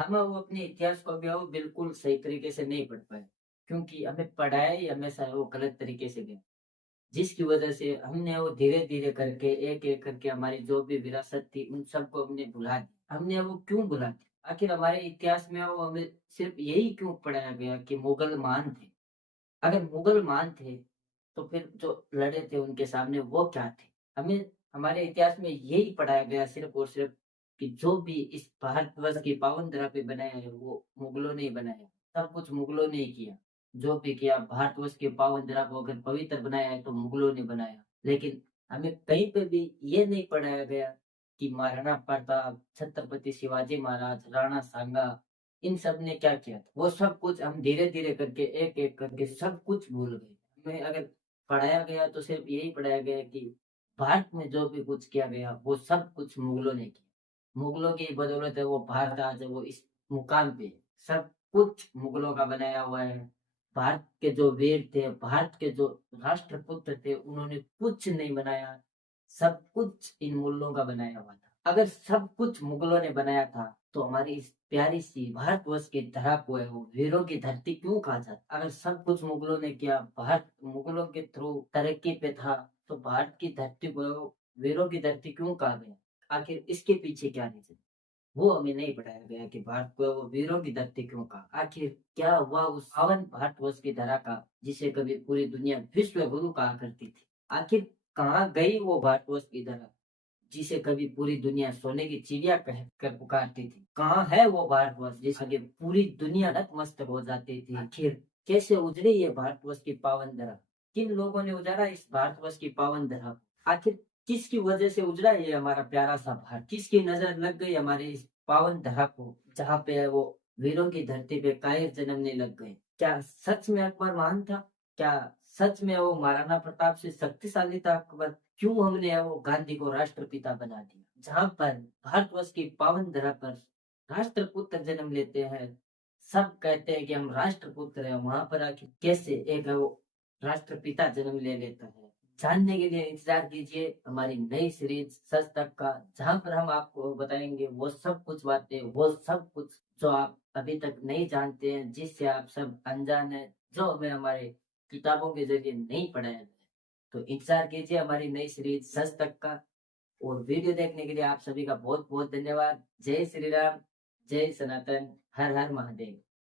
हम वो अपने इतिहास को भी वो बिल्कुल सही तरीके से नहीं पढ़ पाए, क्योंकि हमें पढ़ाया ही हमेशा वो गलत तरीके से गया। जिसकी वजह से हमने वो धीरे-धीरे करके एक-एक करके हमारी जो भी विरासत थी उन सबको हमने भुला दिया। हमने वो क्यों भुला दिया? आखिर हमारे इतिहास में वो हमें सिर्फ़ यही क्यों पढ़ाया गया कि मुगल महान थे? अगर मुगल महान थे, तो फिर जो लड़े थे उनके सामने वो क्या थे? हमें हमारे इतिहास में यही पढ़ाया गया सिर्फ़ और सिर्फ़ कि जो भी इस भारतवर्ष की पावन धरा पे बनाया है वो मुगलों ने ही बनाया। सब कुछ मुगलों ने ही किया। जो भी किया भारतवर्ष की पावन धरा को अगर पवित्र बनाया है तो मुगलों ने बनाया। लेकिन हमें कहीं पे भी ये नहीं पढ़ाया गया कि महाराणा प्रताप, छत्रपति शिवाजी महाराज, राणा सांगा इन सब ने क्या किया था। वो सब कुछ हम धीरे-धीरे करके एक-एक करके सब कुछ भूल गए। हमें अगर पढ़ाया गया तो सिर्फ़ यही पढ़ाया गया कि भारत में जो भी कुछ किया गया वो सब कुछ मुगलों ने किया। मुगलों की बदौलत है वो भारत आज वो इस मुकाम पे है। सब कुछ मुगलों का बनाया हुआ है। भारत के जो वीर थे, भारत के जो राष्ट्रपुत्र थे, उन्होंने कुछ नहीं बनाया। सब कुछ इन मुगलों का बनाया हुआ था। अगर सब कुछ मुगलों ने बनाया था, तो हमारी इस प्यारी-सी भारतवर्ष की धरा को है वो वीरों की धरती क्यों कहा जाता? अगर सब कुछ मुगलों ने किया, भारत मुगलों के थ्रू तरक्की पे था, तो भारत की धरती को वीरों की धरती क्यों कहा गया? आखिर इसके पीछे क्या रीज़न? वो हमें नहीं बताया गया कि भारत को वो वीरों की धरती क्यों कहा। आखिर क्या हुआ उस पावन भारतवर्ष की धरा का, जिसे कभी पूरी दुनिया विश्व गुरु कहा करती थी? आखिर कहाँ गई वो भारतवर्ष की धरा, जिसे कभी पूरी दुनिया सोने की चिड़िया कह कर पुकारती थी? कहाँ है वो भारतवर्ष जिस आगे पूरी दुनिया नतमस्तक हो जाती थी? आखिर कैसे उजड़ी ये भारतवर्ष की पावन धरा? किन लोगों ने उजाड़ा इस भारतवर्ष की पावन धरा को? आखिर किसकी वजह से उजड़ा ये हमारा प्यारा सा भारत? किसकी नजर लग गई हमारी इस पावन धरा को, जहाँ पे है वो वीरों की धरती पे कायर जन्मने लग गए? क्या सच में अकबर महान था? क्या सच में वो महाराणा प्रताप से शक्तिशाली था अकबर? क्यों हमने वो गांधी को राष्ट्रपिता बना दिया? जहाँ पर भारतवर्ष की पावन धरा पर राष्ट्रपुत्र जन्म लेते हैं, सब कहते हैं कि हम राष्ट्रपुत्र हैं, वहां पर आखिर कैसे एक वो राष्ट्रपिता जन्म ले लेता है? जानने के लिए इंतजार कीजिए हमारी नई सीरीज सच तक का, जहां पर हम आपको बताएंगे वो सब कुछ बातें, वो सब कुछ जो आप अभी तक नहीं जानते हैं, जिससे आप सब अनजान हैं, जो हमें हमारे किताबों के ज़रिए नहीं पढ़ाया गया। तो इंतज़ार कीजिए हमारी नई सीरीज़ सच तक का, और वीडियो देखने के लिए आप सभी का बहुत-बहुत धन्यवाद। जय श्री राम, जय सनातन, हर हर महादेव।